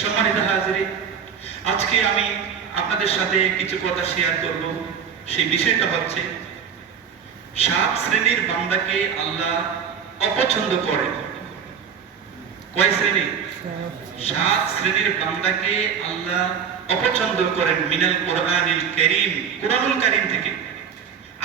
সম্মানিত হাজিরিন, আজকে আমি আপনাদের সাথে কিছু কথা শেয়ার করব। সেই বিষয়টা হচ্ছে 7 শ্রেণীর বান্দাকে আল্লাহ অপছন্দ করেন। কয় শ্রেণী? 7 শ্রেণীর বান্দাকে আল্লাহ অপছন্দ করেন। মিনাল কোরআনিল কারীম, কোরআনুল কারীম থেকে।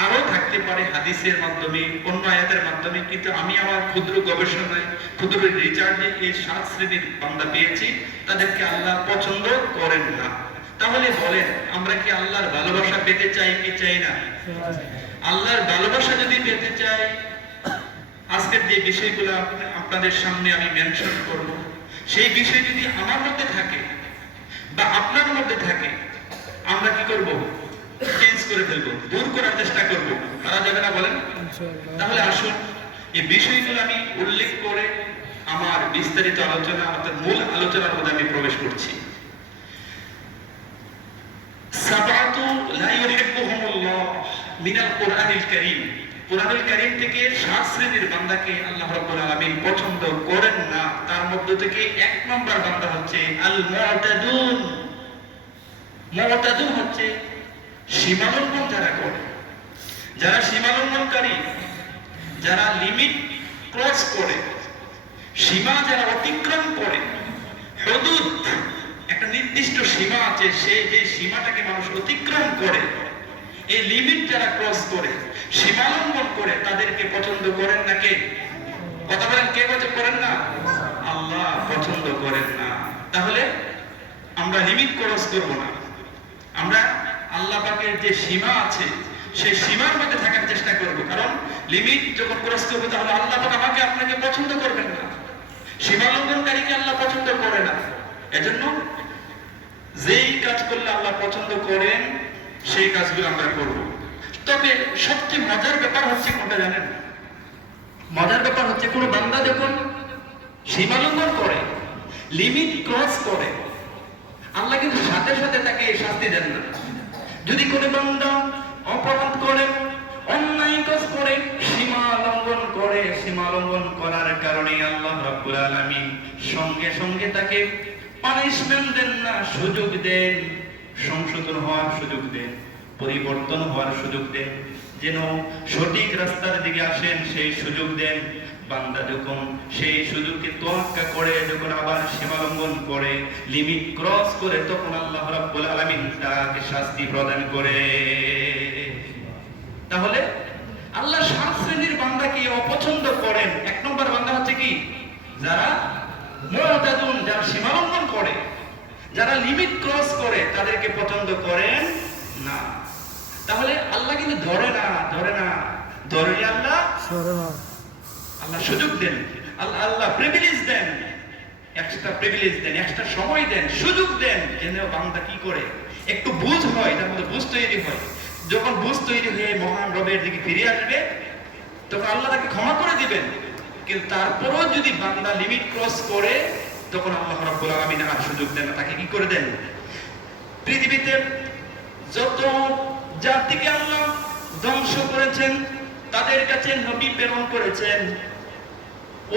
আরো থাকতে পারে হাদিসের মাধ্যমে, অন্য আয়াতের মাধ্যমে, কিন্তু আমি আমার ক্ষুদ্র গবেষণায়, ক্ষুদ্র রিসার্চে এই 7 শ্রেণীর বান্দা পেয়েছি, তাদেরকে আল্লাহ পছন্দ করেন না। তাহলে বলেন, আমরা কি আল্লাহর ভালোবাসা পেতে চাই কি চাই না? আল্লাহর ভালোবাসা যদি পেতে চাই, আজকের যে বিষয়গুলো আপনাদের সামনে আমি মেনশন করব, সেই বিষয় যদি আমার মধ্যে থাকে বা আপনার মধ্যে থাকে, আমরা কি করব? চেঞ্জ করে ফেলবো, দূর করার চেষ্টা করব। পারা যাবে না বলেন? তাহলে আসুন এই বিষয়গুলো আমি উল্লেখ করে আমার বিস্তারিত আলোচনা, অর্থাৎ মূল আলোচনার মধ্যে আমি প্রবেশ করছি। সাবাতু লা ইউহিব্বুহুমুল্লাহ মিনাল কোরআনিল কারীম, কোরআনুল কারীম থেকে 7 শ্রেণীর বান্দাকে আল্লাহ রাব্বুল আলামিন পছন্দ করেন না। তার মধ্যে থেকে 1 নম্বর বান্দা হচ্ছে আল মুতাদুন। মুতাদুন হচ্ছে সীমালঙ্ঘন যারা করে, যারা সীমালঙ্ঘনকারী, যারা লিমিট ক্রস করে, সীমা যারা অতিক্রম করে। হুদুদ, একটা নির্দিষ্ট সীমা আছে, সেই যে সীমাটাকে মানুষ অতিক্রম করে, এই লিমিট যারা ক্রস করে, সীমালঙ্ঘন করে, তাদেরকে পছন্দ করেন না কে? কথা বলেন, কে পছন্দ করেন না? আল্লাহ পছন্দ করেন না। তাহলে আমরা লিমিট ক্রস করব না। আমরা আল্লাহ পাকের যে সীমা আছে, সেই সীমার মধ্যে থাকার চেষ্টা করব। কারণ লিমিট যখন ক্রস করব, তাহলে আল্লাহ পাক আমাকে আপনাকে পছন্দ করবেন না। সীমা লঙ্ঘনকারীকে আল্লাহ পছন্দ করে না। এজন্য যেই কাজ করলে আল্লাহ পছন্দ করেন, সেই কাজগুলো আমরা করব। তবে সবচেয়ে মজার ব্যাপার হচ্ছে কোনটা জানেন? মজার ব্যাপার হচ্ছে কোন বান্দা যখন সীমা লঙ্ঘন করে, লিমিট ক্রস করে, আল্লাহ কিন্তু সাথে সাথে তাকে শাস্তি দেন না। যদি কোনো বান্দা অপরাধ করে, অন্যায় কাজ করে, সীমা লঙ্ঘন করে, সীমা লঙ্ঘন করার কারণে আল্লাহ রাব্বুল আলামিন সঙ্গে সঙ্গে তাকে পানিশমেন্ট দেন না, সুযোগ দেন, সংশোধন হওয়ার সুযোগ দেন, পরিবর্তন হওয়ার সুযোগ দেন, যেন সঠিক রাস্তার দিকে আসেন, সেই সুযোগ দেন। বান্দা যখন সেই সুযোগকে তোয়াক্কা করে, যখন আবার সীমা লঙ্ঘন করে, লিমিট ক্রস করে, তখন আল্লাহ রাব্বুল আলামিন তাকে শাস্তি প্রদান করে। তাহলে আল্লাহ 7 শ্রেণীর বান্দাকে অপছন্দ করেন। 1 নম্বর বান্দা হচ্ছে কি? যারা মুতাদুন, যারা সীমা লঙ্ঘন করে, যারা লিমিট ক্রস করে, তাদেরকে পছন্দ করেন না। তাহলে আল্লাহ কিন্তু ধরে না, ধরে না, ধরলে আল্লাহ সুযোগ দেন, আল্লাহ প্রিভিলেজ দেন, এক্সট্রা প্রিভিলেজ দেন, এক্সট্রা সময় দেন, সুযোগ দেন, যেন বান্দা কি করে, একটু বুঝ হয়, তার মধ্যে বুঝ তৈরি হয়। যখন বুঝ তৈরি হয়ে মহান রবের দিকে ফিরে আসবে, তখন আল্লাহ তাকে ক্ষমা করে দিবেন। কিন্তু তারপরও যদি বান্দা লিমিট ক্রস করে, তখন আল্লাহ রাব্বুল আলামিন আর সুযোগ দেন না, তাকে কি করে দেন? পৃথিবীতে যত জাতিকে আল্লাহ ধ্বংস করেছেন, তাদের কাছে নবী প্রেরণ করেছেন,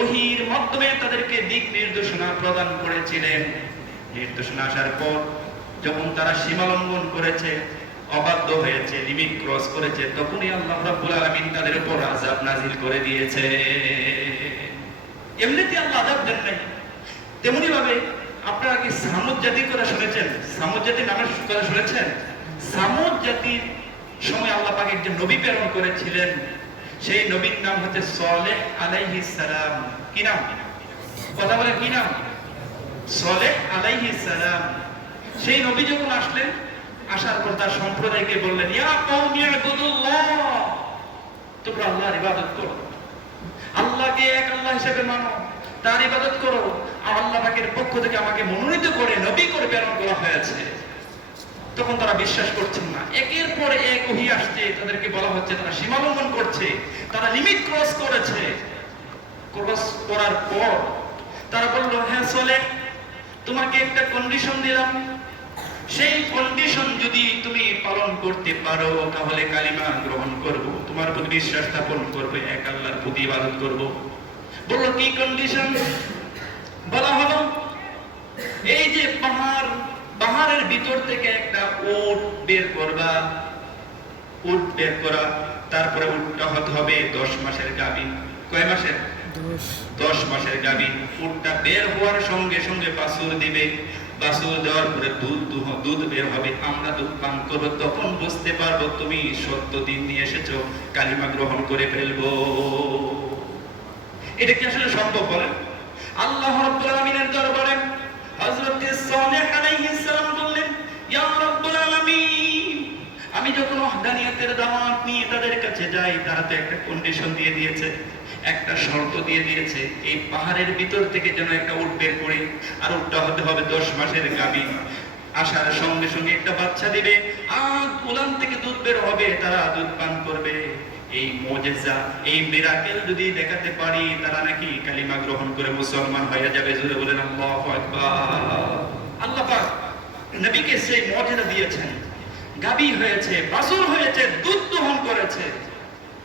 ওহীর মাধ্যমে তাদেরকে দিক নির্দেশনা প্রদান করেছিলেন। নির্দেশনা আসার পর যখন তারা সীমা লঙ্ঘন করেছে, অবাধ্য হয়েছে, লিমিট ক্রস করেছে, তখনই আল্লাহ রাব্বুল আলামিন তাদের উপর আযাব নাযিল করে দিয়েছে। এমনিতে আল্লাহ আযাব দেন নাই। তেমনি ভাবে আপনারা কি সামুদ জাতির কথা শুনেছেন? সামুদ জাতির নামের কথা শুনেছেন? সামুদ জাতির সময় আল্লাহ পাক একজন নবী প্রেরণ করেছিলেন। সেই নবীর নাম হচ্ছে সালেহ আলাইহিস সালাম। কি নাম? কথা বলেন, কি নাম? সালেহ আলাইহিস সালাম। সেই নবী যখন আসলেন, আসার পর তার সম্প্রদায়কে বললেন, ইয়া কওমি ইবুদুল্লাহ, তোমরা আল্লাহর ইবাদত করো, আল্লাহকে এক আল্লাহ হিসেবে মানো, তার ইবাদত করো। আর আল্লাহ পাকের পক্ষ থেকে আমাকে মনোনীত করে নবী করে প্রেরণ করা হয়েছে। তখন তারা বিশ্বাস করছেন না। একের পর এক ওহী আসছে, তাদেরকে বলা হচ্ছে তারা সীমা লঙ্ঘন করছে, তারা লিমিট ক্রস করেছে। ক্রস করার পর তারা বলল, হ্যাঁ সালেহ, তোমাকে একটা কন্ডিশন দিলাম, সেই কন্ডিশন যদি তুমি পালন করতে পারো, তাহলে কালিমা গ্রহণ করব, তোমার প্রতি বিশ্বাস স্থাপন করবে, এক আল্লাহর প্রতি ইবাদত করব। বলল, কি কন্ডিশন? বলা হলো, এই যে পাহাড়ের ভিতর থেকে একটা উট বের করবা, উট বের করা, তারপরে উটটা হতে হবে 10 মাসের গাভী। কয় মাসের? 10 মাসের গাভী। উটটা বের হওয়ার সঙ্গে সঙ্গে বাছুর দিবে, বাছুর দেওয়ার পরে দুধ বের হবে, আমরা দুধ পান করবো, তখন বুঝতে পারবো তুমি সত্য দিন নিয়ে এসেছো, কালিমা গ্রহণ করে ফেলবো। এটা কি আসলে সম্ভব বলেন? আল্লাহ রাব্বুল আলামিনের দরবারে হযরত সালেহ আলাইহিস সালাম বললেন, ইয়া রাব্বুল আলামিন, আমি যখন ওয়াহদানিয়তের দাওয়াত নিয়ে তাদের কাছে যাই, তারা তো একটা কন্ডিশন দিয়ে দিয়েছে, একটা শর্ত দিয়ে দিয়েছে, এই পাহাড়ের ভিতর থেকে যেন একটা উট বের করি, আর উটটা হতে হবে 10 মাসের গাভী। আসার সঙ্গে সঙ্গে একটা বাচ্চা দিবে, আর উলান থেকে দুধ বের হবে, তারা দুধ পান করবে। এই মুজিজা, এই মিরাকেল যদি দেখাতে পারি, তারা নাকি কালিমা গ্রহণ করে মুসলমান হয়ে যাবে। জোরে বলেন আল্লাহু আকবার। আল্লাহ পাক নবীকে সেই মুজিজা দিয়েছেন, গাভী হয়েছে, বাছুর হয়েছে, দুধ দহন করেছে।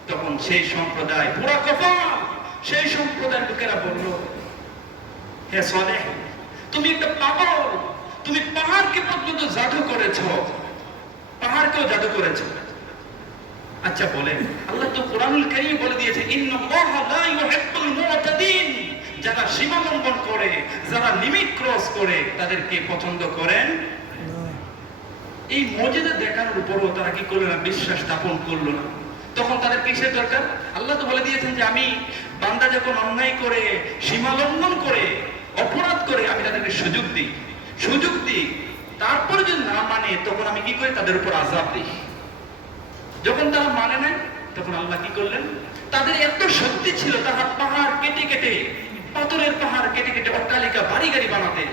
তখন সেই সম্প্রদায় পুরা কপাল, সেই সম্প্রদায়ের লোকেরা বলল, হে সালেহ, তুমি একটা পাগল, তুমি পাহাড়কে পর্যন্ত জাদু করেছো, পাহাড়কেও জাদু করেছো। আচ্ছা বলেন, আল্লাহ তো কোরআনুল কারীমে বলে দিয়েছে, ইন্নাল্লাহা লা ইউহিব্বুল মুতাদিন, যারা সীমা লঙ্ঘন করে, যারা লিমিট ক্রস করে, তাদেরকে পছন্দ করেন না। এই মুজিজা দেখানোর পরও তারা কি করলো না? বিশ্বাস স্থাপন করলো না। তখন তাদের কিসের দরকার? আল্লাহ তো বলে দিয়েছেন যে আমি বান্দা যখন অন্যায় করে, সীমা লঙ্ঘন করে, অপরাধ করে, আমি তাদেরকে সুযোগ দিই, সুযোগ দিই, তারপরে যদি না মানে তখন আমি কি করি? তাদের উপর আযাব দিই। যখন তারা মানে নাই, তখন আল্লাহ কি করলেন? তাদের এত শক্তি ছিল, তারা পাহাড় কেটে কেটে, পাথরের পাহাড় কেটে কেটে অট্টালিকা, বাড়ি গাড়ি বানাতে,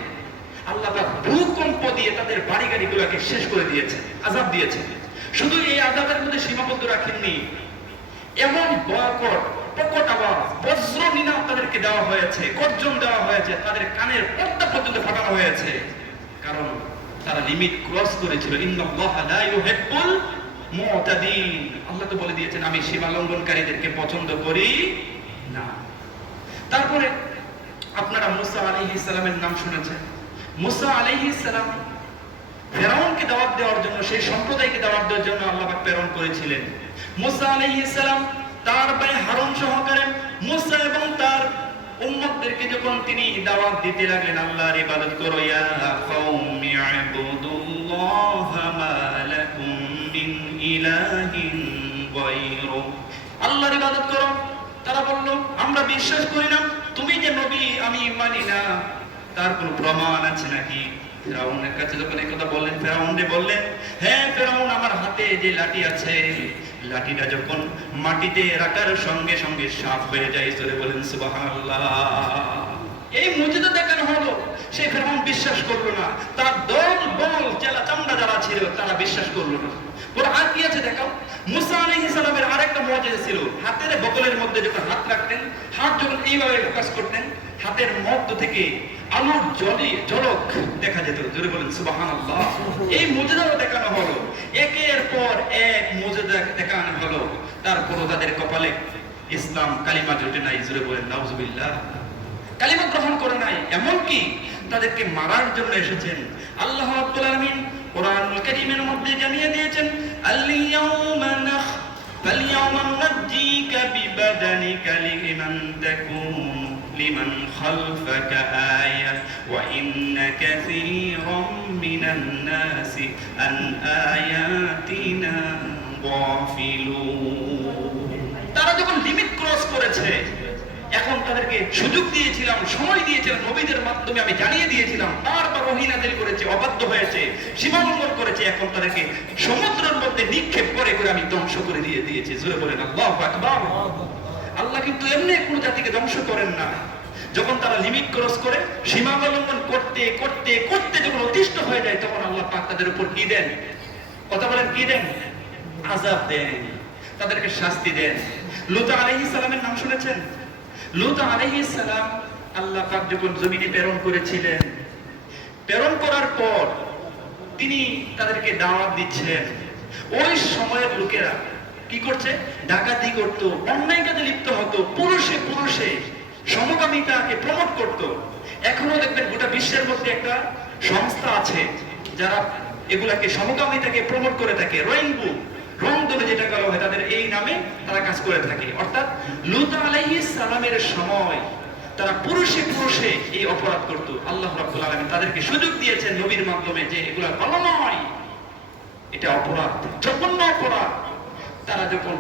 আল্লাহ পাক ভূকম্প দিয়ে তাদের বাড়ি গাড়িগুলোকে শেষ করে দিয়েছে, আযাব দিয়েছে। শুধু এই আযাবের মধ্যে সীমাবদ্ধ রাখেননি, এমন ভয়ঙ্কর প্রকট আওয়াজ, বজ্র নিনাদ তাদেরকে দেওয়া হয়েছে, গর্জন দেওয়া হয়েছে, তাদের কানের পর্দা পর্যন্ত ফাটানো হয়েছে, কারণ তারা লিমিট ক্রস করেছিল। ইন্নাল্লাহা লা ইউহিব্বুল মুতাদিন, আল্লাহ তো বলে দিয়েছেন আমি সীমা লঙ্ঘনকারীদেরকে পছন্দ করি না। তারপরে আপনারা মুসা আলাইহিস সালামের নাম শুনেছেন। মুসা আলাইহিস সালাম ফেরাউনকে দাওয়াত দেওয়ার জন্য, সেই সম্প্রদায়কে দাওয়াত দেওয়ার জন্য আল্লাহ পাক প্রেরণ করেছিলেন। মুসা আলাইহিস সালাম তার ভাই হারুন সহকারে মুসা এবং তার উম্মতদেরকে যখন তিনি দাওয়াত দিতে লাগলেন, আল্লাহর ইবাদত করো, ইয়া কওমি ইবুদুল্লাহা মা লাকুম মিন ইলাহিন গায়রু, আল্লাহর ইবাদত করো। তারা বলল, আমরা বিশ্বাস করি না, তুমি যে নবী আমি মানি না, তার কোনো প্রমাণ আছে নাকি? ফেরাউনের কাছে যখন এই কথা বললেন, ফেরাউনকে বললেন, হ্যাঁ ফেরাউন, আমার হাতে যে লাঠি আছে, লাঠিটা যখন মাটিতে রাখার সঙ্গে সঙ্গে সাপ হয়ে যায়। জোরে বলেন সুবহানাল্লাহ। এই মুজিজা দেখানো হলো, সেই ফেরাউন বিশ্বাস করলো না, তার দল বল চেলা চামড়া যারা ছিল তারা বিশ্বাস করলো না। ওরা হাত দিয়েছে, দেখাও। মুসা আলাইহিস সালামের আরেকটা মুজিজা ছিল, হাতের বগলের মধ্যে যখন হাত রাখতেন, হাত যখন এইভাবে ফোকাস করতেন, হাতের মধ্য থেকে আলোর ঝলক দেখা যেত। জোরে বলেন সুবহানাল্লাহ। এই মুজিজাও দেখানো হলো, একের পর এক মুজিজা দেখানো হলো, তারপরও তাদের কপালে ইসলাম কালিমা জোটে নাই। জোরে বলেন নাউজুবিল্লাহ। কালিমা গ্রহণ করে নাই, এমনকি তাদেরকে মারার জন্য এসেছেন। আল্লাহ রাব্বুল আলামিন কোরআনুল কারীমের মধ্যে জানিয়ে দিয়েছেন, ফালইয়াউমা নুনাজ্জিকা বিবাদানিকা লিমান তাকুনু লিমান খালফাকা আয়া ওয়া ইন্না কাসীরাম মিনান নাসি আন আয়াতিনা গাফিলুন। তারা যখন লিমিট ক্রস করেছে, এখন তাদেরকে সুযোগ দিয়েছিলাম, সময় দিয়েছিলাম, নবীদের মাধ্যমে আমি জানিয়ে দিয়েছিলাম, বারবার ওহী নাযিল করেছে, অবাধ্য হয়েছে, সীমা লঙ্ঘন করেছে, এখন তাদেরকে সমুদ্রের মধ্যে নিক্ষেপ করে করে আমি ধ্বংস করে দিয়েছি। জোরে বলেন আল্লাহু আকবার। আল্লাহ কিন্তু এমনি কোনো জাতিকে ধ্বংস করেন না। যখন তারা লিমিট ক্রস করে, সীমা লঙ্ঘন করতে করতে করতে যখন অতিষ্ঠ হয়ে যায়, তখন আল্লাহ পাক তাদের উপর কি দেন? কথা বলেন, কি দেন? আযাব দেন, তাদেরকে শাস্তি দেন। লূত আলাইহিস সালামের নাম শুনেছেন? লূত আলাইহিস সালাম আল্লাহ পাক যখন জমিনে প্রেরণ করেছিলেন, প্রেরণ করার পর তিনি তাদেরকে দাওয়াত দিচ্ছেন। ওই সময়ের লোকেরা কি করছে? ডাকাতি করত, অন্যায় কাজে লিপ্ত হতো, পুরুষে পুরুষে সমকামিতাকে প্রমোট করত। এখনো দেখবেন গোটা বিশ্বের মধ্যে একটা সংস্থা আছে, যারা এগুলাকে সমকামিতাকে প্রমোট করে থাকে, রেইনবো রং দলে যেটা গেল হয় তাদের এই নামে তারা কাজ করে থাকে। অর্থাৎ লূত আলাইহিস সালামের সময় তারা পুরুষে পুরুষে এই অপরাধ করত। আল্লাহ রাব্বুল আলামিন তাদেরকে সুযোগ দিয়েছেন নবীর মাধ্যমে যে এগুলা ভালো নয়, এটা অপরাধ, জঘন্য অপরাধ। তারা যখন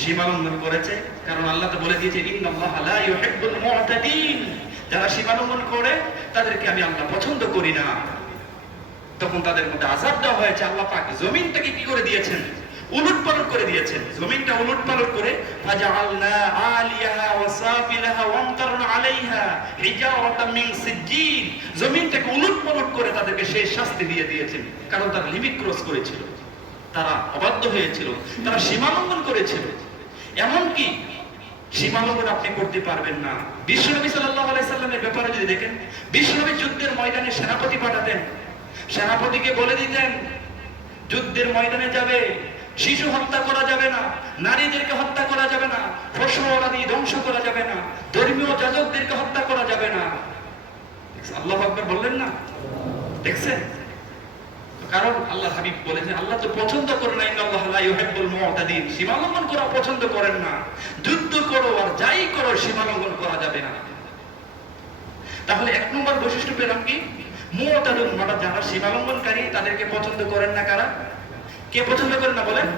সীমা লঙ্ঘন করেছে, কারণ আল্লাহ তো বলে দিয়েছে ইন্নাল্লাহা লা ইউহিব্বুল মু'তাদিন, যারা সীমা লঙ্ঘন করে তাদেরকে আমি আল্লাহ পছন্দ করি না। তখন তাদের মধ্যে আযাব দেওয়া হয়েছে। আল্লাহ পাক জমিনটাকে কি করে দিয়েছেন? উলটপালট করে দিয়েছেন। জমিনটা উলটপালট করে ফাজআলনা আলিয়াহা ওয়া সাফিলাহা ওয়া আমতারনা আলাইহা হিজারাতাম মিন সিজ্জিল, জমিনটাকে উলটপালট করে তাদেরকে সেই শাস্তি দিয়ে দিয়েছেন, কারণ তারা লিমিট ক্রস করেছিল, তারা অবাধ্য হয়েছিল, তারা সীমা লঙ্ঘন করেছিল। এমনকি সীমা লঙ্ঘন আপনি করতে পারবেন না। বিশ্বনবী সাল্লাল্লাহু আলাইহি সাল্লামের ব্যাপারে যদি দেখেন, বিশ্বনবী যুদ্ধের ময়দানে সেনাপতি পাঠাতেন, সেনাপতিকে বলে দিতেন যুদ্ধের ময়দানে যাবে, শিশু হত্যা করা যাবে না, নারীদেরকে হত্যা করা যাবে না, পশু আদি ধ্বংস করা যাবে না, ধর্মীয় যাজকদেরকে হত্যা করা যাবে না। আল্লাহু আকবার বললেন না? দেখছেন? কারণ আল্লাহ হাবিব বলেছেন আল্লাহ তো পছন্দ করেন না, ইন্নাল্লাহা লা ইউহিব্বুল মু'তাদিন, সীমা লঙ্ঘন করা পছন্দ করেন না। যুদ্ধ করো আর যাই করো, সীমা লঙ্ঘন করা যাবে না। তাহলে এক নম্বর বৈশিষ্ট্য পেলাম কি? মু'তাদুন, মানে যারা সীমা লঙ্ঘনকারী তাদেরকে পছন্দ করেন না। কারা? কে পছন্দ করেন না বলেন?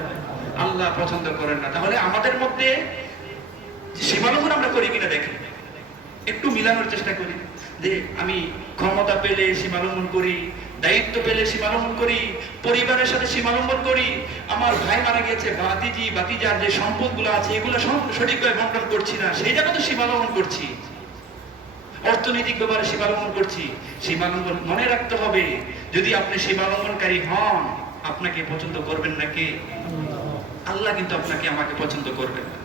আল্লাহ পছন্দ করেন না। তাহলে আমাদের মধ্যে সীমা লঙ্ঘন আমরা করি কিনা দেখেন, একটু মিলানোর চেষ্টা করি যে আমি ক্ষমতা পেলে সীমা লঙ্ঘন করি, দায়িত্ব পেলে সীমা লঙ্ঘন করি, পরিবারের সাথে সীমা লঙ্ঘন করি, আমার ভাই মারা গেছে, ভাতিজি ভাতিজার যে সম্পদগুলো আছে এগুলো সঠিকভাবে বন্টন করছি না, সেই জায়গায় তো সীমা লঙ্ঘন করছি। অর্থনৈতিক ব্যাপারে সীমা লঙ্ঘন করছি। সীমা লঙ্ঘন মনে রাখতে হবে, যদি আপনি সীমা লঙ্ঘনকারী হন, আপনাকে পছন্দ করবেন না কে? আল্লাহ কিন্তু আপনাকে আমাকে পছন্দ করবেন না।